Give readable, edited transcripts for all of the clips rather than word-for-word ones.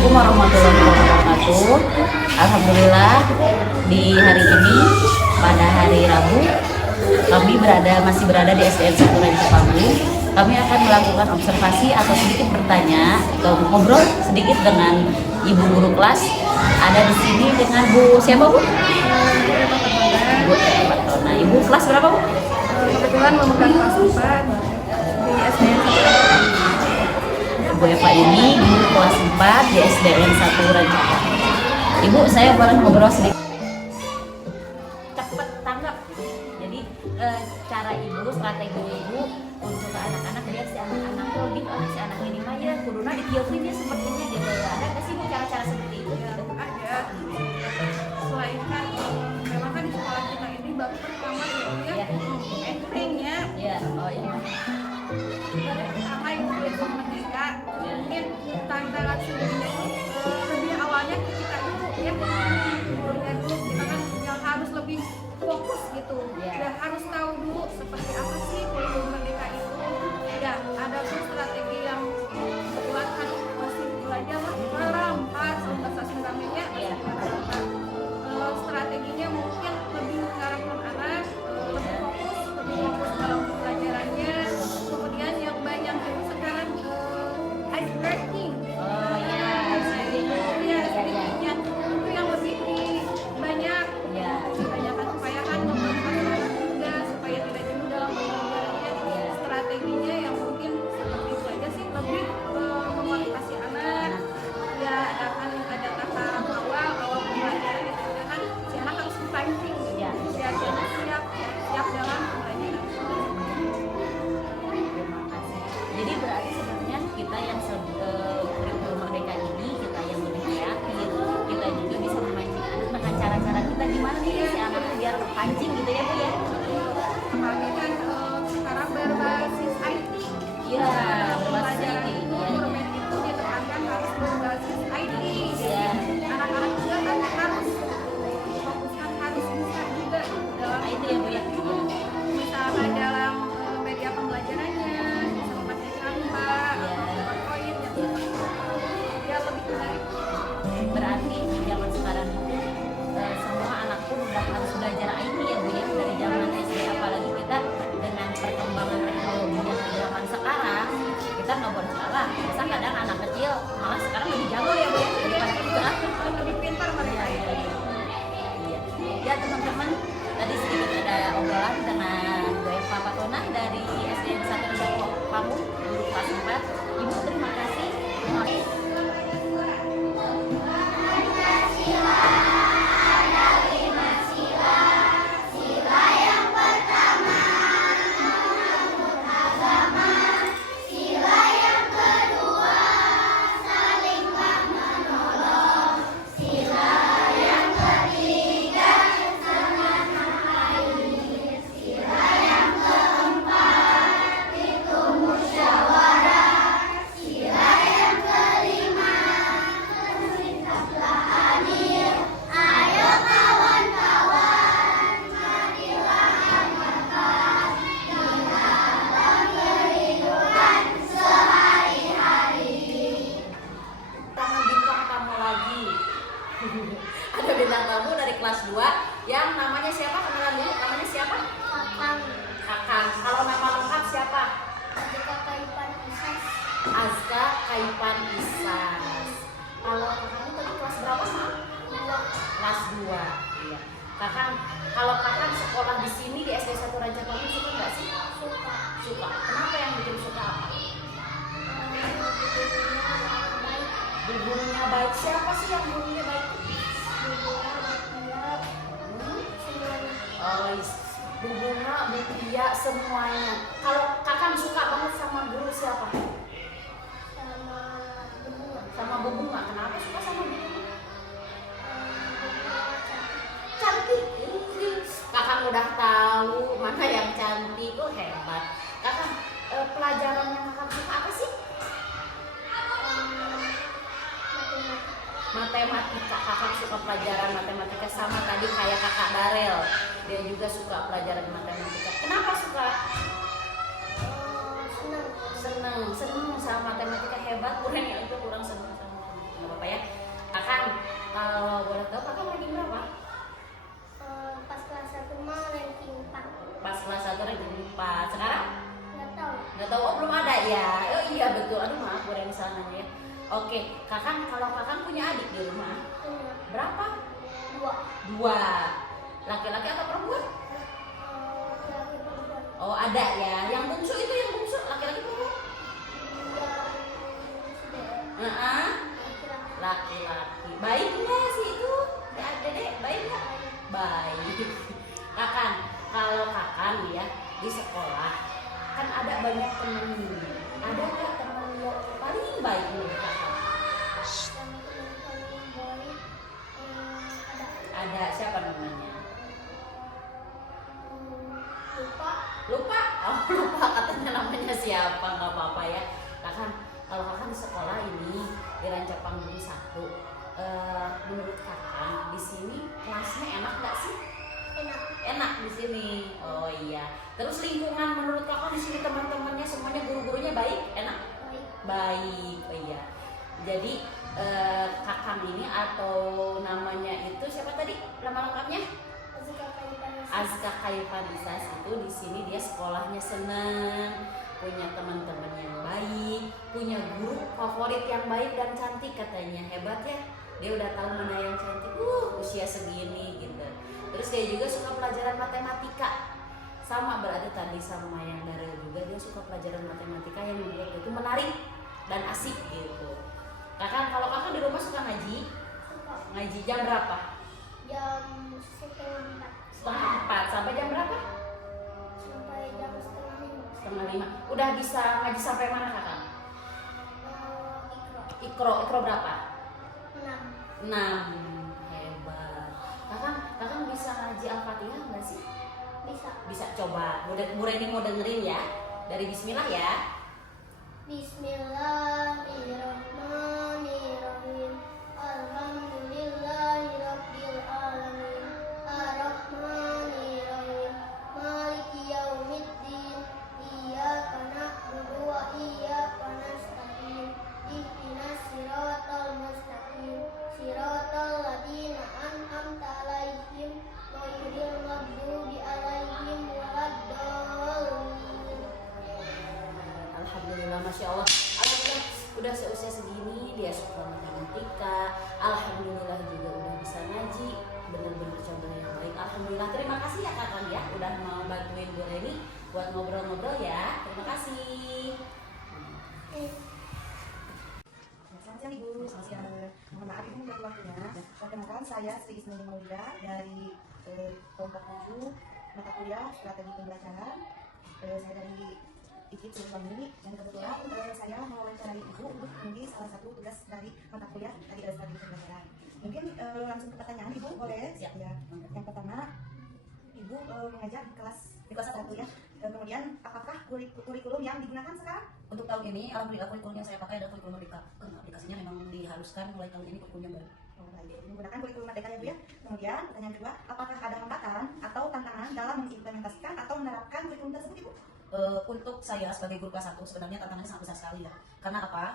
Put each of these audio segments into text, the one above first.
Assalamualaikum warahmatullahi wabarakatuh. Alhamdulillah di hari ini pada hari Rabu kami masih berada di SDN 1 Rancapamu. Kami akan melakukan observasi atau sedikit bertanya atau ngobrol sedikit dengan ibu guru kelas. Ada di sini dengan Bu siapa Bu? Bu Fatona. Ibu kelas berapa Bu? Kebetulan memegang kelas 4 di SDN 1. Bu Eva ini guru kelas 4 di SDN 1 Rancapamu. Ibu, saya boleh ngobrol sedikit? Cepet tanggap. Jadi cara ibu, strategi ibu untuk anak-anak biar si anak-anak tuh lebih si anak ini mah ya kuduna ditiupin dia sepertinya gitu. Ada nggak sih Bu cara-cara seperti itu? Ada. Selain kan memang kan di sekolah kita ini baru pertama ya entry-nya. Iya, oh iya. Pertama itu belajar merdeka. Mungkin tantangan sebelumnya lebih awalnya kita dulu ya. Gurunya dulu kita kan yang harus lebih fokus gitu. Ya harus tahu dulu seperti apa sih kurikulum merdeka itu. Ya ada tuh strategi yang kebetulan kan masih belajar lah dalam soal bahasa Sundanya strateginya mungkin lebih mengarahkan anak lebih fokus dalam pelajarannya. Kemudian yang banyak itu sekarang ice breaking. Oh iya, speakingnya itu yang lebih banyak. ya. Kebanyakan supaya kan memperhatikan juga supaya tidak jenuh dalam pembelajarannya. Strateginya yang mungkin seperti itu aja sih, lebih memotivasi anak. Ya ada tahap awal pembelajaran itu juga kan si anak harus fighting Ya. biar dia siap dalam pembelajaran. Terima kasih. Jadi berarti sebenarnya kita yang kurikulum merdeka ini kita yang lebih kreatif, kita juga bisa memancing anak dengan cara-cara kita gimana nih si anak tuh biar terpancing gitu ya Bu ya. Apalagi kan sekarang berbasis IT. Iya, berbasis Pelajaran IT. itu permen itu ditekankan harus berbasis IT. Iya. Anak-anak juga kan harus fokuskan harus bisa juga dalam Itu ya Bu ya. misalnya dalam media pembelajarannya bisa memakai Canva, PowerPoint yang dia lebih menarik. Berarti di zaman sekarang itu semua anak pun udah harus belajar IT ya Bu ya dari zaman SD, apalagi kita dengan perkembangan teknologi yang di zaman sekarang kita nggak boleh salah. Masa kadang anak kecil malah sekarang lebih jago ya Bu ya daripada kita. Lebih pintar mereka Iya, itu. iya. Ya teman-teman, tadi sedikit ada obrolan dengan Bu Eva Fatona dari SDN 1 Rancapamu, guru kelas 4. Ibu terima kasih. Tangan bintang kamu lagi. Ada bintang tamu dari kelas 2 yang namanya siapa? Kenalan dulu, namanya siapa? Kakang. Kalau nama lengkap siapa? Azka Kaipan Isas. Kalau kakaknya tadi kelas berapa Mak? Kelas 2. Iya. Kakang, kalau kakang sekolah di sini di SD 1 Rancapamu suka nggak sih? Suka. Kenapa yang bikin suka apa? Gurunya baik. Siapa sih yang gurunya baik? Oh, Bu Bunga, Bu Tia, semuanya. Kalau kakak suka banget sama guru siapa? Sama Bu Bunga. Kenapa suka sama Bu Bunga? Cantik. Kakak udah tahu mana yang cantik. Oh hebat. Kakak, pelajaran yang kakak suka apa sih? Matematika. Kakak suka pelajaran matematika sama tadi kayak kakak Darel, dia juga suka pelajaran matematika. Kenapa suka? Seneng sama matematika. Hebat, kurang ya itu kurang seneng sama matematika. nggak apa-apa ya. Kakak, kalau boleh tahu kakak ranking berapa? Pas kelas 1 mah ranking 4. Pas kelas 1 ranking 4. Sekarang? Nggak tahu. Nggak tahu, oh belum ada ya. Oh iya betul, aduh maaf udah di sana ya. Oke, kakak kalau kakak punya adik di rumah Punya berapa? 2. 2. Laki-laki atau perempuan? Laki-laki perempuan. Oh ada ya. Yang bungsu itu yang bungsu laki-laki perempuan? Heeh. Laki-laki. Baik nggak sih itu? Dedek baik nggak? Baik. Kakak, kalau kakak nih ya di sekolah kan ada banyak temen nih. Ada nggak temen yang paling baik nih kakak? Ada, siapa namanya? Lupa. Lupa? Oh lupa katanya namanya siapa, nggak apa-apa ya. Kakak, kalau kakak di sekolah ini di Ranca Panggung 1, menurut kakak di sini kelasnya enak nggak sih? Enak. Enak di sini. Oh iya. Terus lingkungan menurut kakak di sini teman-temannya semuanya guru-gurunya baik? Enak? Baik. Baik. Oh iya. Jadi kakak ini atau namanya itu siapa tadi? Nama lengkapnya? Azka Kaifanisas itu di sini dia sekolahnya seneng, punya teman-teman yang baik, punya guru favorit yang baik dan cantik katanya. Hebat ya, dia udah tahu mana yang cantik usia segini gitu. Terus dia juga suka pelajaran matematika, sama berarti tadi sama yang Darel juga, dia suka pelajaran matematika yang membuat itu menarik dan asik gitu. Kakak, kalau kakak di rumah suka ngaji? Suka. Ngaji jam berapa? Jam setengah 4. Setengah 4 sampai jam berapa? Sampai jam setengah 5. Setengah 5. Udah bisa ngaji sampai mana kakak? Ikro. Ikro berapa? 6. 6. Hebat. Kakak bisa ngaji Al-Fatihah nggak sih? Bisa. Bisa, coba. Bu Reni mau dengerin ya. Dari Bismillah ya. Bismillahirrahmanirrahim. Alhamdulillahirabbil alamin. Arrahmanirrahim. Maliki yaumiddin. Iyyaka na'budu wa iyyaka nasta'in. Ihdinas siratal mustaqim. Siratal ladzina an'amta 'alaihim ghairil maghdubi 'alaihim waladdallin. Alhamdulillah, Masya Allah. Alhamdulillah udah seusia segini dia suka matematika. Alhamdulillah juga udah bisa ngaji. Bener-bener contoh yang baik. Alhamdulillah, terima kasih ya kakak ya udah mau bantuin Bu Reni buat ngobrol-ngobrol ya. Terima kasih. Selamat siang Ibu. Selamat siang. Mohon maaf Ibu untuk waktunya. Perkenalkan saya Sri Ismail Maulida dari kelompok 7 mata kuliah strategi pembelajaran. Saya dari IKIP Sultan ini dan kebetulan saya mewawancarai Ibu untuk mengisi salah satu tugas dari mata kuliah tadi dari strategi pembelajaran. Mungkin langsung ke pertanyaan Ibu boleh? Siap. Ya. Yang pertama, Ibu mengajar di kelas 1 ya. Kemudian apakah kurikulum yang digunakan sekarang? Untuk tahun ini, alhamdulillah kurikulum yang saya pakai adalah kurikulum Merdeka. Aplikasinya memang diharuskan mulai tahun ini kurikulumnya baru. Oh, baik. Menggunakan kurikulum Merdeka ya Bu ya. Kemudian pertanyaan kedua, apakah ada hambatan atau tantangan dalam mengimplementasikan atau menerapkan kurikulum tersebut Ibu? Untuk saya sebagai guru kelas 1 sebenarnya tantangannya sangat besar sekali ya. Karena apa?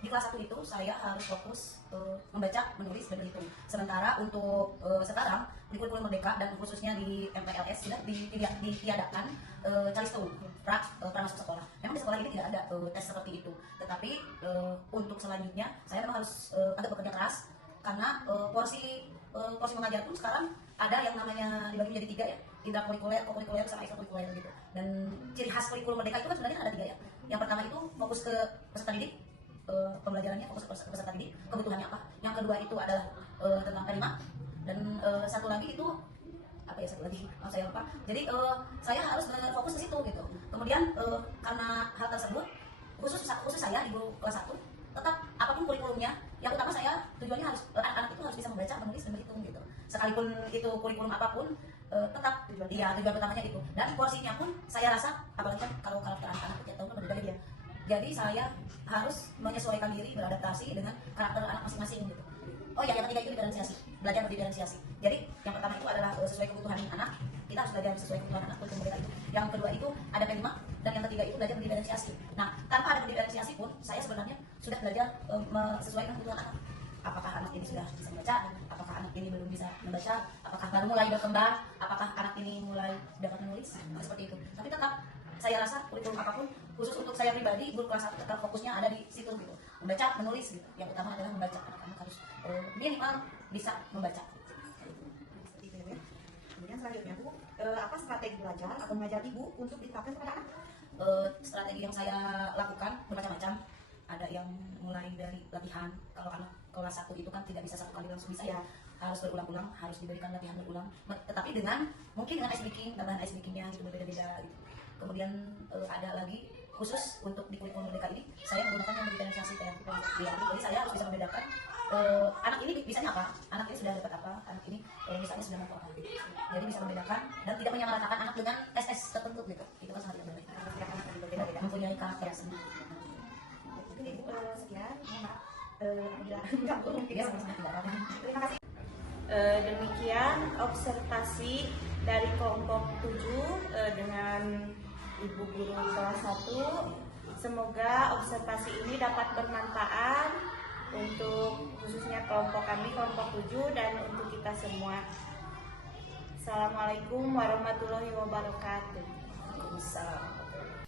Di kelas 1 itu saya harus fokus membaca, menulis, dan berhitung. Sementara untuk sekarang di kurikulum Merdeka dan khususnya di MPLS sudah ditiadakan calistung pra masuk sekolah. Memang di sekolah ini tidak ada tes seperti itu. Tetapi untuk selanjutnya saya memang harus agak bekerja keras karena porsi mengajar pun sekarang ada yang namanya dibagi menjadi 3 ya, intrakurikuler, kokurikuler, sama ekstrakurikuler gitu. Dan ciri khas kurikulum Merdeka itu kan sebenarnya ada 3 ya. Yang pertama itu fokus ke peserta didik, pembelajarannya fokus ke peserta didik, kebutuhannya apa. Yang kedua itu adalah tentang tema, dan satu lagi itu apa ya, satu lagi saya lupa. Jadi saya harus fokus ke situ gitu. Kemudian karena hal tersebut khusus saya di guru kelas 1, tetap apapun kurikulumnya, yang utama saya tujuannya harus anak-anak itu harus bisa membaca, menulis, dan berhitung gitu. Sekalipun itu kurikulum apapun, tetap tujuan utamanya itu. Dan porsinya pun saya rasa, apalagi kan kalau karakter anak-anak setiap tahun berbeda ya. Jadi saya harus menyesuaikan diri, beradaptasi dengan karakter anak masing-masing gitu. Oh ya, yang ketiga itu diferensiasi, belajar berdiferensiasi. Jadi yang pertama itu adalah sesuai kebutuhan anak, kita harus belajar sesuai kebutuhan anak kurikulum Merdeka itu. Yang kedua itu ada tema, dan yang ketiga itu belajar berdiferensiasi. Nah, tanpa ada berdiferensiasi pun saya sebenarnya sudah belajar sesuai dengan kebutuhan anak. apakah anak ini sudah bisa membaca, apakah anak ini belum bisa membaca, apakah baru mulai berkembang, apakah anak ini mulai dapat menulis, seperti itu. Tapi tetap saya rasa kurikulum apapun, khusus untuk saya pribadi, guru kelas 1 tetap fokusnya ada di situ gitu, membaca, menulis gitu. Yang utama adalah membaca, anak-anak harus minimal bisa membaca. Kemudian selanjutnya Bu, apa strategi belajar atau mengajar Ibu untuk diterapkan kepada anak? Strategi yang saya lakukan bermacam-macam. Ada yang mulai dari latihan, kalau anak kelas 1 itu kan tidak bisa satu kali langsung bisa ya, harus berulang-ulang, harus diberikan latihan berulang, tetapi mungkin dengan ice breaking, tambahan ice breakingnya gitu berbeda-beda gitu. Kemudian ada lagi khusus untuk di kurikulum merdeka ini, saya menggunakan yang diferensiasi kreatif. Jadi saya harus bisa membedakan anak ini bisanya apa, anak ini sudah dapat apa, anak ini misalnya sudah mampu apa. Jadi bisa membedakan dan tidak menyamaratakan anak dengan SS tertentu gitu. Itu kan sangat berbeda. Setiap anak berbeda-beda. Mempunyai karakter sendiri. Mungkin Ibu sekian, mohon maaf apabila mengganggu mungkin ya. Terima kasih. Demikian observasi dari kelompok 7 dengan Ibu Guru kelas 1. Semoga observasi ini dapat bermanfaat untuk khususnya kelompok kami, kelompok 7, dan untuk kita semua. Assalamualaikum warahmatullahi wabarakatuh. Waalaikumsalam.